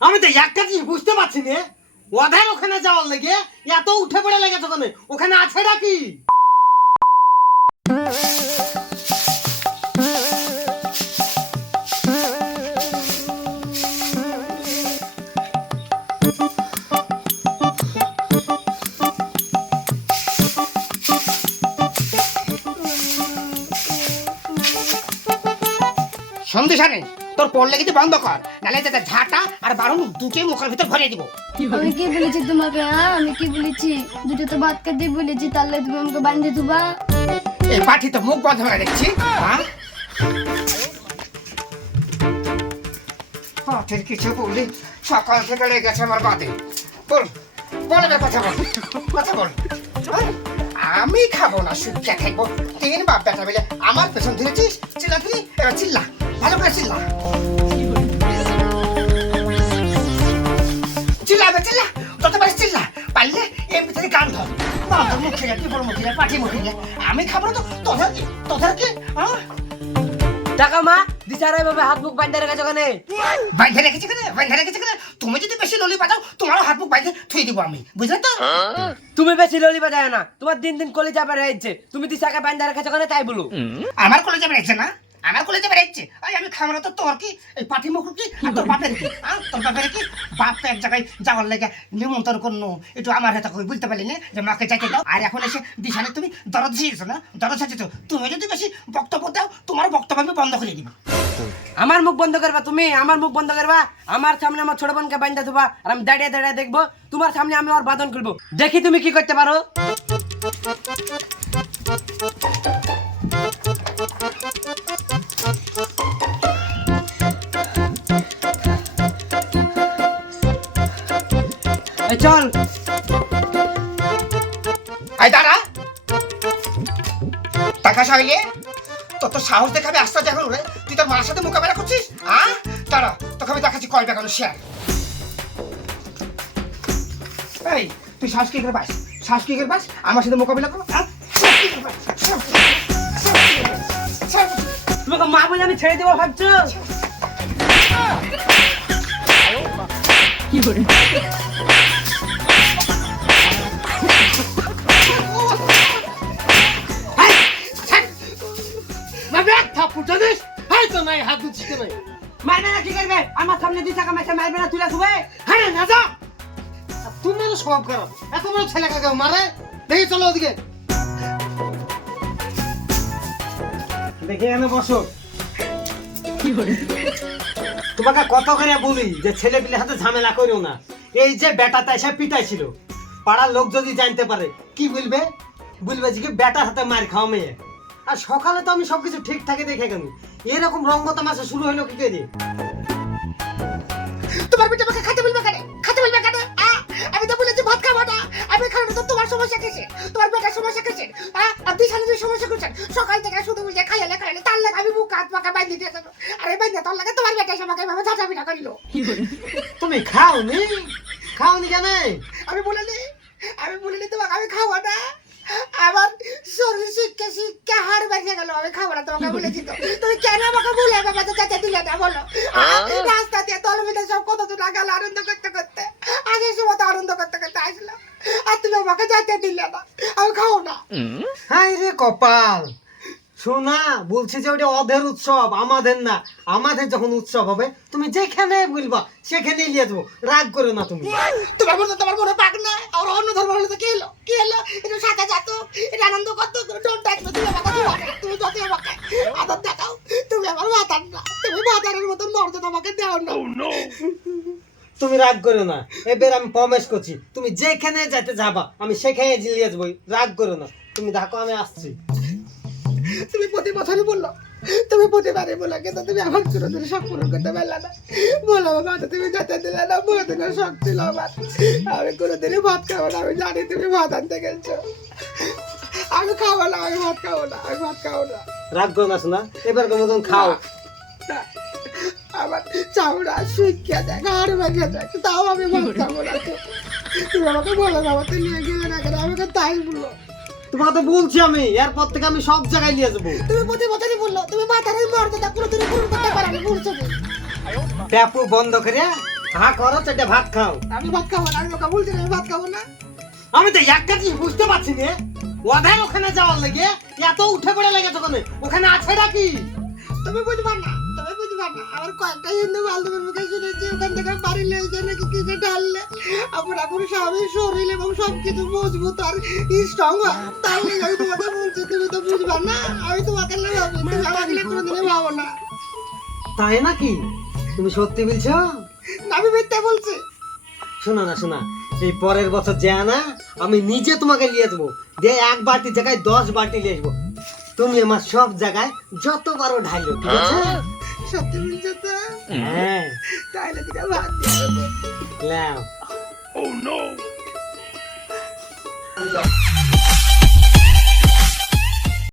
আমি তো একটা জিনিস বুঝতে পারছি না, ওদের ওখানে যাওয়ার লেগে এত উঠে পড়ে লেগেছে ওখানে, ওখানে আছে নাকি? সন্দেশানে তোর পড়লে কিন্তু বন্ধ কর, নাহলে যাতে ঝাঁটা আর বারণ দুটোই মুখের ভিতর ভরে দিব। আমি কি বলেছি তোমাকে? আমি কি বলেছি? দুটো তো ভাত খেতে বলেছি, তাহলে তুমি আমাকে বান্ধে দুবা। এই পাঠি তো মুখ বন্ধ হয়ে দেখছি। পাঠির কিছু বললি সকাল থেকে লেগেছে আমার বাদে। বল বল এবার কথা বল, কথা বল। আমি খাবো না, শুকিয়ে খাইবো। তিন বাপ বেটা মিলে আমার পেছন ধরেছিস, চিল্লাছিলি, এবার চিল্লা, ভালো করে চিল্লা। চিল্লাবে চিল্লা, যত পারিস চিল্লা। পারলে এমনি থেকে গান ধর, বান্ধব মুখে কি বড় মুখে পাঠি মুখে। আমি খাবো না তো তোদের কি, তোদের কি? টাকা মা দিশারাই ভাবে হাত মুখ বাঁধতে রেখেছো ওখানে। বাইন্ধে রেখেছি কেন, বাইন্ধে রেখেছি কেন? তুমি যদি বেশি ললি বাজাও তোমারও হাত মুখ বাইন্ধে থুই দিব আমি, বুঝলে তো? তুমি বেশি ললি বাজায় না, তোমার দিন দিন কলি চাপে রয়েছে। তুমি দিশাকে বাঁধতে রেখেছো ওখানে, তাই বলো। আমার কলেজে বেড়েছে না, আমার কলেজে বেড়েছে। আমি খাবো না তো তোর কি, এই পাঠি মুখ কি আর তোর বাপের কি? তোর বাপের কি? বাপ তো এক জায়গায় যাওয়ার লেগে নিমন্ত্রণ করলো, একটু আমার হাতে বুঝতে পারলি না যে মাকে যাইতে দাও। আর এখন এসে দিশানে তুমি দরদ ঝিয়েছো না, দরদ ঝাঁচেছো। তুমি যদি বেশি বক্তব্য দাও তোমার বক্তব্য আমি বন্ধ করে দিব। আমার মুখ বন্ধ করবা তুমি, আমার মুখ বন্ধ করবা। আমার সামনে আমার ছোট বোনকে বাঁধতে দেবা, আর আমি দাঁড়িয়ে দাঁড়িয়ে দেখবো। তোমার সামনে আমি ওর বাদন করবো, দেখি তুমি কি করতে পারো। এই চল। আই দাঁড়া, টাকা চাইলে তোর তো সাহস দেখাবে আস্তে দেখো রে। তুই তোর মার সাথে মোকাবেলা করছিস? দাঁড়া, তোকে আমি দেখাচ্ছি কয় বেগানো শেয়ার। এই তুই সাহস কি করে পাস, সাহস কি করে পাস আমার সাথে মোকাবেলা করো? তোমাকে মা বলে আমি ছেড়ে দেবো ভাবছো? কি করে হাত দিচ্ছি কেন? মারবে না? কি করবে? আমার সামনে দুই টাকা মাসে মারবে না, তুলে শুবে। হ্যাঁ না যা, তুমি স্বভাব খারাপ, এত বড় ছেলে কাকে মারে? দেখি চলো ওদিকে, দেখে এখানে বসো। তোমাকে কত করে বলি যে ছেলে পিলের হাতে ঝামেলা করিও না। এই যে বেটাটা এসে পিটাইছিল, পাড়ার লোক যদি জানতে পারে কি বলবে? বলবে যে কি বেটার হাতে মার খাও মেয়ে। আর সকালে তো আমি সবকিছু ঠিকঠাকই দেখে গেল, এরকম রঙ্গ তামাশা শুরু হইলো কি করে? তোমার বেটা আমাকে খাতে বলবে কেন, খাতে বলবে কেন? আমি তো বলেছি ভাত খাবো না। আমি খাবো না তো তোমার সমস্যা কেছে, তোমার বেটার সমস্যা কেছে। আর দিশালির সমস্যা করছেন, সকাল থেকে শুধু বলছে খাইলে খাইলে, তার লাগে আমি মুখ হাত পাকা বাইন্ধে দিয়েছে। আরে বাইন্ধে তোর লাগে তোমার বেটা আমাকে এভাবে ঝাঁটা পিটা করিল। তুমি খাওনি? খাওনি কেন? আমি বলিনি তোমাকে আমি খাবো না। আমার শরীর শিক্ষা শিক্ষা হাড় বেঁচে গেল, আমি খাবো না তোমাকে বলেছি তো। তুমি কেন আমাকে বলে বাবা তো যেতে দিলে না বলো? রাস্তা দিয়ে তলবিতে সব কত দূর গেল আনন্দ করতে করতে, আগের সময় তো আনন্দ করতে করতে আসলাম, আর তুমি আমাকে যেতে দিলে না। আমি খাবো না। হাই রে কপাল, শোনা বলছি যে ওটা ওদের উৎসব, আমাদের না। আমাদের যখন উৎসব হবে তুমি যেখানে বলবা সেখানে নিয়ে যাবো, রাগ করো না তুমি। তোমার মনে পাক না? আর অন্য ধর্ম হলে তো কি হলো, কি হলো? এটা সাথে যাতো, এটা আনন্দ করতো। ডোন্ট টাচ মি, তুমি আমাকে ধোয়া না, তুমি যতই আমাকে আদর দেখাও, তুমি আমার মাতার না। তুমি মাতারের মতন মর্যাদা আমাকে দেও না। তুমি রাগ করো না, এবার আমি প্রমিস করছি তুমি যেখানে যেতে যাবা আমি সেখানে নিয়ে যাবো, রাগ করো না। তুমি দেখো আমি আসছি। তুমি প্রতি বছরই বললো, তুমি প্রতিবারে বলো, কিন্তু তুমি আমার ছোটো ছোটো শখ পূরণ করতে পারলে না। বলো বাবা তুমি যেতে দিলে না, বহুদিনের শখ ছিল আমার। আমি কোনোদিনই ভাত খাবো না, আমি জানি তুমি ভাত আনতে গেছো। আমি খাবো না, আমি ভাত খাবো না, আমি ভাত খাবো না। রাগ করো না শোনা, এবার মতন খাও। না, আমার চামড়া শুকিয়ে যায়, ঘাড় ভেঙে যায়, তাও আমি ভাত খাবো না। তুমি আমাকে বলো বাবা, তুমি নিয়ে গেলে না কেন? আমাকে তাই বললো। তোমাকে তো বলছি আমি এরপর থেকে আমি সব জায়গায় নিয়ে যাবো। তুমি প্রতি বছরই বললো, তুমি মাথার মর্যাদা কোনোদিনই পূরণ করতে পারো না, বলছো কি? ট্যাপু বন্ধ করে হ্যাঁ করো সেটা ভাত খাও। আমি ভাত খাবো না, আমি ওকে বলছি না আমি ভাত খাবো না। আমি তো একটা জিনিস বুঝতে পারছি না, ওদের ওখানে যাওয়ার লেগে এত উঠে পড়ে লেগে তখন ওখানে আছে নাকি? তুমি বুঝবা না, তুমি বুঝবা না। আমার কয়েকটা হিন্দু বান্ধবের মুখে শুনেছি ওখান থেকে বাড়ি লয়ে গিয়ে নাকি কিছু ঢাললে আমার এখন স্বামীর শরীর এবং সবকিছু মজবুত আর স্ট্রং হয়। তাই লেগে আমি তোমাকে বলছি, তুমি তো বুঝবা না। আমি তোমাকে ভাবি, তুমি আমাকে কোনোদিনই ভাবো না। তাই নাকি? তুমি সত্যি বলছো? না, আমি মিথ্যা বলছি। শোনো না শোনা, এই পরের বছর যে না আমি নিজে তোমাকে নিয়ে যাবো, দিয়ে 1 বালতি জায়গায় 10 বালতি নিয়ে আসবো। তুমি আমার সব জায়গায় যতবারও ঢাইলো, ঠিক আছে? সত্যি বলছো তো? হ্যাঁ তাহলে দিকে ভাত দিয়ে দেবো। নাও।